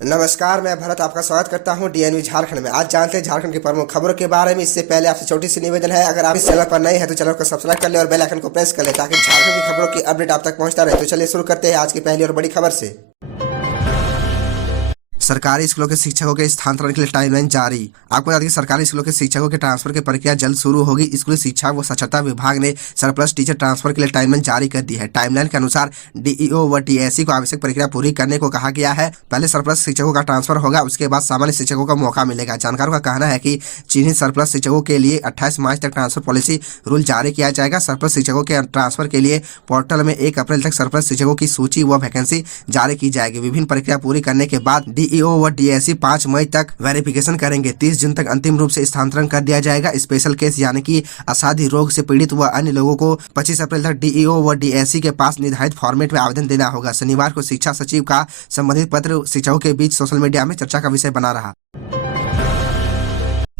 नमस्कार, मैं भरत आपका स्वागत करता हूं डीएनवी झारखंड में। आज जानते हैं झारखंड की प्रमुख खबरों के बारे में। इससे पहले आपसे छोटी सी निवेदन है, अगर आप इस चैनल पर नए हैं तो चैनल को सब्सक्राइब कर ले और बेल आइकन को प्रेस कर ले ताकि झारखंड की खबरों की अपडेट आप तक पहुंचता रहे। तो चलिए शुरू करते हैं आज की पहली और बड़ी खबर से। सरकारी स्कूलों के शिक्षकों के स्थानांतरण के लिए टाइमलाइन जारी। आपको बता दें कि सरकारी स्कूलों के शिक्षकों के ट्रांसफर की प्रक्रिया जल्द शुरू होगी। स्कूली शिक्षा व साक्षरता विभाग ने सरप्लस टीचर ट्रांसफर के लिए टाइमलाइन जारी कर दी है। टाइमलाइन के अनुसार डीईओ व टीएससी को आवश्यक प्रक्रिया पूरी करने को कहा गया है। पहले सरप्लस शिक्षकों का ट्रांसफर होगा, उसके बाद सामान्य शिक्षकों का मौका मिलेगा। जानकारों का कहना है कि चिन्हित सरप्लस शिक्षकों के लिए 28 मार्च तक ट्रांसफर पॉलिसी रूल जारी किया जाएगा। सरप्लस शिक्षकों के ट्रांसफर के लिए पोर्टल में 1 अप्रैल तक सरप्लस शिक्षकों की सूची व वैकेंसी जारी की जाएगी। विभिन्न प्रक्रिया पूरी करने के बाद डीईओ व टीएससी 5 मई तक वेरिफिकेशन करेंगे। 30 जून तक अंतिम रूप से स्थानांतरण कर दिया जाएगा। स्पेशल केस यानी कि असाध्य रोग से पीड़ित व अन्य लोगों को 25 अप्रैल तक डीईओ व डीएससी के पास निर्धारित फॉर्मेट में आवेदन देना होगा। शनिवार को शिक्षा सचिव का संबंधित पत्र शिक्षकों के बीच सोशल मीडिया में चर्चा का विषय बना रहा।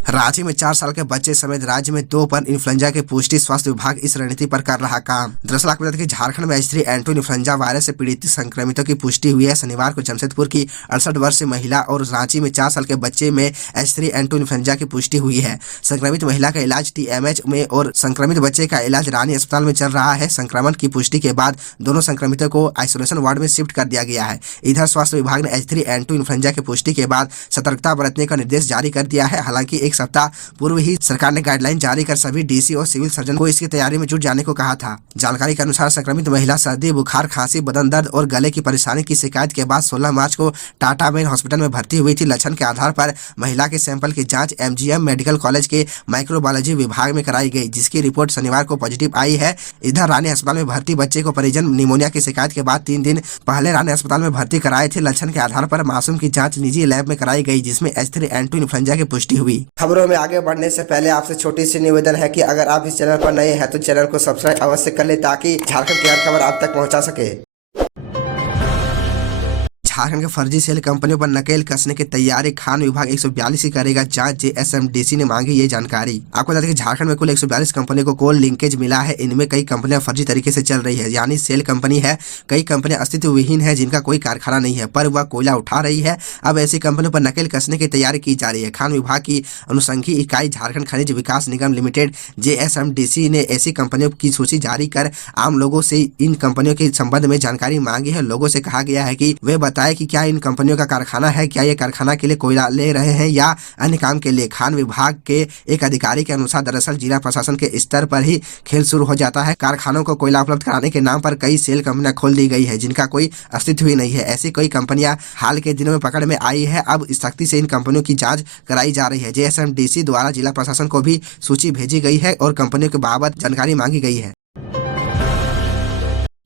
रांची में 4 साल के बच्चे समेत राज्य में 2 पर इन्फ्लुएंजा की पुष्टि। स्वास्थ्य विभाग इस रणनीति पर कर रहा काम। दरअसल आपको बता दें कि झारखंड में H3N2 इन्फ्लुएंजा वायरस से पीड़ित संक्रमितों की पुष्टि हुई है। शनिवार को जमशेदपुर की 68 वर्षीय महिला और रांची में 4 साल के बच्चे में H3N2 इन्फ्लुएंजा की पुष्टि हुई है। संक्रमित महिला का इलाज TMH में और संक्रमित बच्चे का इलाज रानी अस्पताल में चल रहा है। संक्रमण की पुष्टि के बाद दोनों संक्रमितों को आइसोलेशन वार्ड में शिफ्ट कर दिया गया है। इधर स्वास्थ्य विभाग ने H3N2 इन्फ्लुएंजा की पुष्टि के बाद सतर्कता बरतने का निर्देश जारी कर दिया है। हालांकि एक सप्ताह पूर्व ही सरकार ने गाइडलाइन जारी कर सभी डीसी और सिविल सर्जन को इसकी तैयारी में जुट जाने को कहा था। जानकारी के अनुसार संक्रमित महिला सर्दी, बुखार, खांसी, बदन दर्द और गले की परेशानी की शिकायत के बाद 16 मार्च को टाटा मेन हॉस्पिटल में भर्ती हुई थी। लक्षण के आधार पर महिला के सैंपल की जांच MGM मेडिकल कॉलेज के माइक्रोबायोलॉजी विभाग में कराई गई, जिसकी रिपोर्ट शनिवार को पॉजिटिव आई है। इधर रानी अस्पताल में भर्ती बच्चे को परिजन निमोनिया की शिकायत के बाद 3 दिन पहले रानी अस्पताल में भर्ती कराए थे। लक्षण के आधार पर मासूम की जाँच निजी लैब में कराई गई, जिसमें H3N2 इन्फ्लुएंजा की पुष्टि हुई। खबरों में आगे बढ़ने से पहले आपसे छोटी सी निवेदन है कि अगर आप इस चैनल पर नए हैं तो चैनल को सब्सक्राइब अवश्य कर ले ताकि झारखंड की हर खबर आप तक पहुंचा सके। झारखंड के फर्जी सेल कंपनियों पर नकेल कसने की तैयारी। खान विभाग 142 की करेगा जांच। JSMDC ने मांगी ये जानकारी। आपको बता दें कि झारखंड में कुल 142 कंपनियों को कोल लिंकेज मिला है। इनमें कई कंपनियां फर्जी तरीके से चल रही है, यानी सेल कंपनी है। कई कंपनियां अस्तित्व विहीन है, जिनका कोई कारखाना नहीं है, पर वह कोयला उठा रही है। अब ऐसी कंपनियों पर नकेल कसने की तैयारी की जा रही है। खान विभाग की अनुसंघीय इकाई झारखंड खनिज विकास निगम लिमिटेड JSMDC ने ऐसी कंपनियों की सूची जारी कर आम लोगों से इन कंपनियों के संबंध में जानकारी मांगी है। लोगों से कहा गया है कि वे बताएं कि क्या इन कंपनियों का कारखाना है, क्या ये कारखाना के लिए कोयला ले रहे हैं या अन्य काम के लिए। खान विभाग के एक अधिकारी के अनुसार दरअसल जिला प्रशासन के स्तर पर ही खेल शुरू हो जाता है। कारखानों को कोयला उपलब्ध कराने के नाम पर कई सेल कंपनियां खोल दी गई है, जिनका कोई अस्तित्व ही नहीं है। ऐसी कई कंपनियां हाल के दिनों में पकड़ में आई है। अब सख्ती से इन कंपनियों की जाँच कराई जा रही है। JSMDC द्वारा जिला प्रशासन को भी सूची भेजी गई है और कंपनियों के बाबत जानकारी मांगी गई है।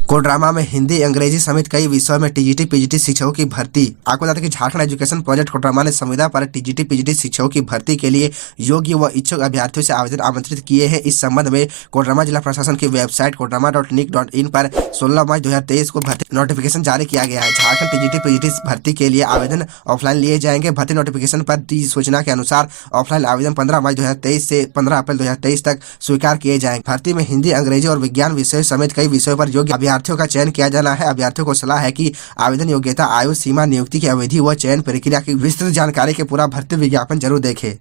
कोडरमा में हिंदी, अंग्रेजी समेत कई विषयों में TGT PGT शिक्षकों की भर्ती। आपको बता दें कि झारखंड एजुकेशन प्रोजेक्ट कोडरमा ने संविदा पर TGT PGT शिक्षकों की भर्ती के लिए योग्य व इच्छुक अभ्यर्थियों से आवेदन आमंत्रित किए हैं। इस संबंध में कोडरमा जिला प्रशासन की वेबसाइट kodrama.nic.in पर 16 मार्च 2023 को भर्ती नोटिफिकेशन जारी किया गया है। झारखंड TGT PGT भर्ती के लिए आवेदन ऑफलाइन लिए जाएंगे। भर्ती नोटिफिकेशन पर दी सूचना के अनुसार ऑफलाइन आवेदन 15 मार्च 2023 से 15 अप्रैल 2023 तक स्वीकार किए जाएंगे। भर्ती में हिंदी, अंग्रेजी और विज्ञान विषय समेत कई विषयों पर योग्य अभ्यर्थियों का चयन किया जाना है। अभ्यर्थियों को सलाह है कि आवेदन योग्यता, आयु सीमा, नियुक्ति की अवधि व चयन प्रक्रिया की विस्तृत जानकारी के पूरा भर्ती विज्ञापन जरूर देखें।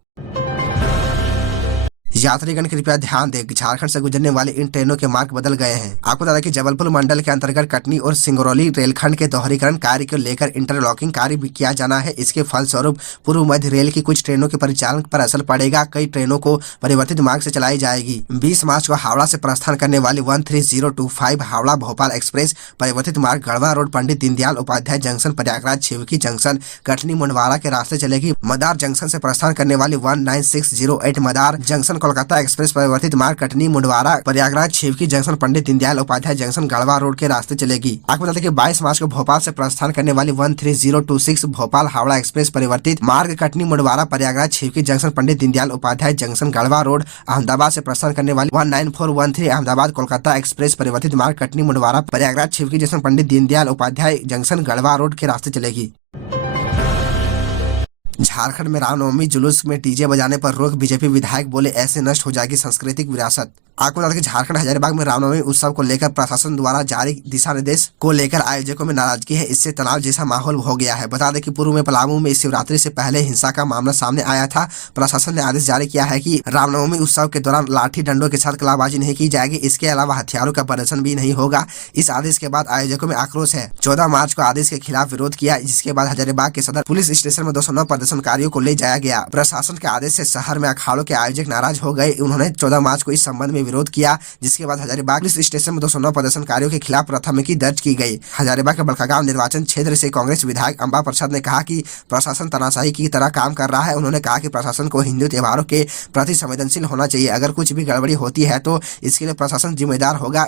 यात्रीगण कृपया ध्यान दें, झारखंड से गुजरने वाली इन ट्रेनों के मार्ग बदल गए हैं। आपको बता दें कि जबलपुर मंडल के अंतर्गत कटनी और सिंगरौली रेलखंड के दोहरीकरण कार्य को लेकर इंटरलॉकिंग कार्य भी किया जाना है। इसके फलस्वरूप पूर्व मध्य रेल की कुछ ट्रेनों के परिचालन पर असर पड़ेगा। कई ट्रेनों को परिवर्तित मार्ग से चलाई जाएगी। 20 मार्च को हावड़ा से प्रस्थान करने वाली 13025 हावड़ा भोपाल एक्सप्रेस परिवर्तित मार्ग Garhwa road, Pandit Deendayal Upadhyay junction, Prayagraj Chheoki junction, Katni मुंडवाड़ा के रास्ते चलेगी। मदार जंक्शन से प्रस्थान करने वाली 19608 मदार जंक्शन कोलकाता एक्सप्रेस परिवर्तित मार्ग Katni मुंडवाड़ा, Prayagraj Chheoki junction, Pandit Deendayal Upadhyay junction, Garhwa road के रास्ते चलेगी। आपको बता दें कि 22 मार्च को भोपाल से प्रस्थान करने वाली 13026 भोपाल हावड़ा एक्सप्रेस परिवर्तित मार्ग Katni मुंडवाड़ा, Prayagraj Chheoki junction, Pandit Deendayal Upadhyay junction, Garhwa road, Ahmedabad से प्रस्थान करने वाली 19413 अहमदाबाद कोलकाता एक्सप्रेस परिवर्तित मार्ग Katni मुंडवाड़ा, Prayagraj Chheoki junction, Pandit Deendayal Upadhyay junction, Garhwa road के रास्ते चलेगी। झारखंड में रामनवमी जुलूस में डीजे बजाने पर रोक, बीजेपी विधायक बोले ऐसे नष्ट हो जाएगी सांस्कृतिक विरासत। आपको बता दें कि झारखंड हजारीबाग में रामनवमी उत्सव को लेकर प्रशासन द्वारा जारी दिशा निर्देश को लेकर आयोजकों में नाराजगी है। इससे तनाव जैसा माहौल हो गया है। बता दें कि पूर्व में पलामू में शिवरात्रि से पहले हिंसा का मामला सामने आया था। प्रशासन ने आदेश जारी किया है कि रामनवमी उत्सव के दौरान लाठी डंडों के साथ कलाबाजी नहीं की जाएगी। इसके अलावा हथियारों का प्रदर्शन भी नहीं होगा। इस आदेश के बाद आयोजकों में आक्रोश है। 14 मार्च को आदेश के खिलाफ विरोध किया, जिसके बाद हजारीबाग के सदर पुलिस स्टेशन में 209 प्रदर्शनकारियों को ले जाया गया। प्रशासन के आदेश से शहर में अखाड़ों के आयोजक नाराज हो गए। उन्होंने 14 मार्च को इस संबंध में विरोध किया, जिसके बाद हजारीबाग पुलिस स्टेशन में 209 प्रदर्शनकारियों के खिलाफ प्राथमिकी दर्ज की गई। हजारीबाग के बड़कागांव निर्वाचन क्षेत्र से कांग्रेस विधायक अंबा प्रसाद ने कहा कि प्रशासन तानाशाही की तरह काम कर रहा है। उन्होंने कहा कि प्रशासन को हिंदू त्योहारों के प्रति संवेदनशील होना चाहिए। अगर कुछ भी गड़बड़ी होती है तो इसके लिए प्रशासन जिम्मेदार होगा।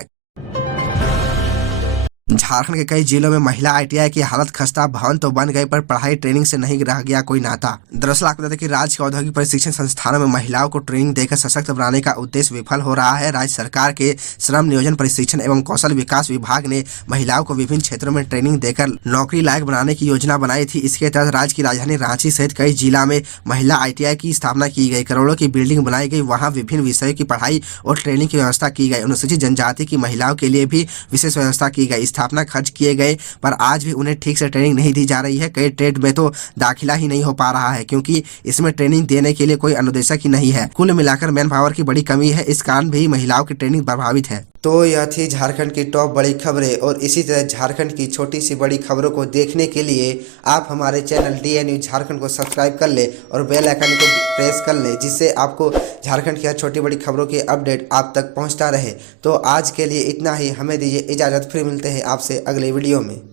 झारखंड के कई जिलों में महिला आईटीआई की हालत खस्ता। भवन तो बन गए पर पढ़ाई ट्रेनिंग से नहीं रह गया कोई नाता। दरअसल आपको बता दें कि राज्य के औद्योगिक प्रशिक्षण संस्थानों में महिलाओं को ट्रेनिंग देकर सशक्त बनाने का उद्देश्य विफल हो रहा है। राज्य सरकार के श्रम नियोजन प्रशिक्षण एवं कौशल विकास विभाग ने महिलाओं को विभिन्न क्षेत्रों में ट्रेनिंग देकर नौकरी लायक बनाने की योजना बनाई थी। इसके तहत राज्य की राजधानी रांची सहित कई जिला में महिला आईटीआई की स्थापना की गई। करोड़ों की बिल्डिंग बनाई गई, वहाँ विभिन्न विषयों की पढ़ाई और ट्रेनिंग की व्यवस्था की गई। अनुसूचित जनजाति की महिलाओं के लिए भी विशेष व्यवस्था की गई। स्थापना खर्च किए गए पर आज भी उन्हें ठीक से ट्रेनिंग नहीं दी जा रही है। कई ट्रेड में तो दाखिला ही नहीं हो पा रहा है, क्योंकि इसमें ट्रेनिंग देने के लिए कोई अनुदेशक ही नहीं है। कुल मिलाकर मैन पावर की बड़ी कमी है। इस कारण भी महिलाओं की ट्रेनिंग प्रभावित है। तो यह थी झारखंड की टॉप बड़ी खबरें, और इसी तरह झारखंड की छोटी सी बड़ी खबरों को देखने के लिए आप हमारे चैनल DN न्यूज़ झारखंड को सब्सक्राइब कर ले और बेल आइकन को प्रेस कर ले, जिससे आपको झारखंड की हर छोटी बड़ी खबरों की अपडेट आप तक पहुंचता रहे। तो आज के लिए इतना ही, हमें दीजिए इजाज़त, फिर मिलते हैं आपसे अगले वीडियो में।